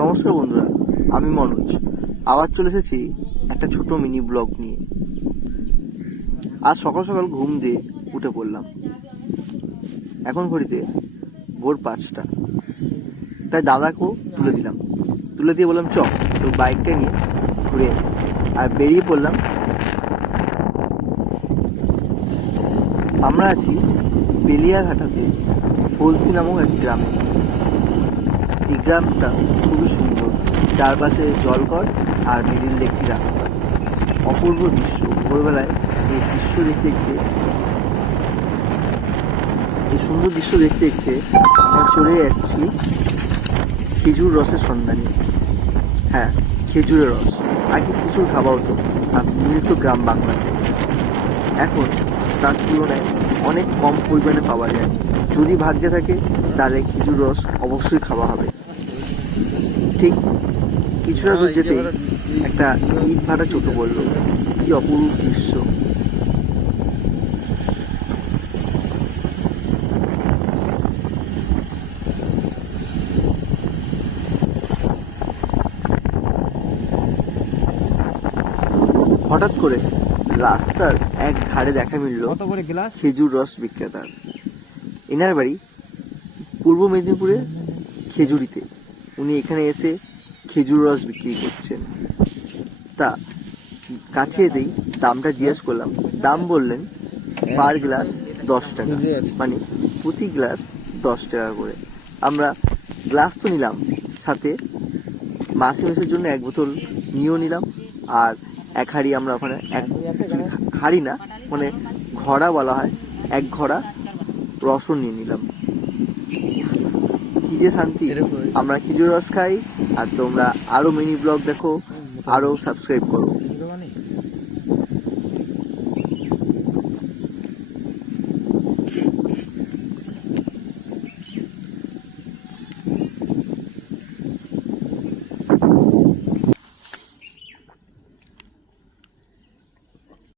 নমস্কার বন্ধুরা, আমি মনোজ। আবার চলে এসেছি একটা ছোট মিনি ব্লগ নিয়ে। আজ সকাল সকাল ঘুম দিয়ে উঠে পড়লাম। এখন ঘড়িতে ভোর 5টা। তাই দাদাকেও তুলে দিয়ে বললাম, চ তোর বাইকটা নিয়ে ঘুরে আসি। আর বেরিয়ে পড়লাম। আমরা আছি বেলিয়াঘাটাতে ফলতি নামক এক গ্রামে। এই গ্রামটা খুবই সুন্দর, চারপাশে জলকর আর মিডিল একটি রাস্তা। অপূর্ব দৃশ্য। ভোরবেলায় এই সুন্দর দৃশ্য দেখতে দেখতে আমরা চলে যাচ্ছি খেজুর রসের সন্ধানে। হ্যাঁ, খেজুরের রস। আগে খেজুর খাওয়া হতো আর মিলত গ্রাম বাংলাতে। এখন তার তুলনায় অনেক কম পরিমাণে পাওয়া যায়। যদি ভাগ্যে থাকে তাহলে খেজুর রস অবশ্যই খাওয়া হবে। ঠিক কিছুটা দূর যেতেই একটা ইট ভাটা চোখে পড়লো। কি অপরূপ দৃশ্য! হঠাৎ করে রাস্তার এক ধারে দেখা মিলল খেজুর রস বিক্রেতার। এনার বাড়ি পূর্ব মেদিনীপুরের খেজুরিতে। উনি এখানে এসে খেজুর রস বিক্রি করছেন। তা কাছে এতেই দামটা জিজ্ঞেস করলাম। দাম বললেন পার গ্লাস 10 টাকা, মানে প্রতি গ্লাস 10 টাকা করে। আমরা গ্লাস তো নিলাম, সাথে মাসে জন্য এক বোতল নিয়েও নিলাম। আর এক হাঁড়ি আমরা ওখানে, হাঁড়ি না মানে ঘড়া বলা হয়, এক ঘড়া রসও নিয়ে নিলাম। কি যে শান্তি! আমরা খেজুর রস খাই। আর তোমরা আরো মিনি ব্লগ দেখো, আরো সাবস্ক্রাইব করো।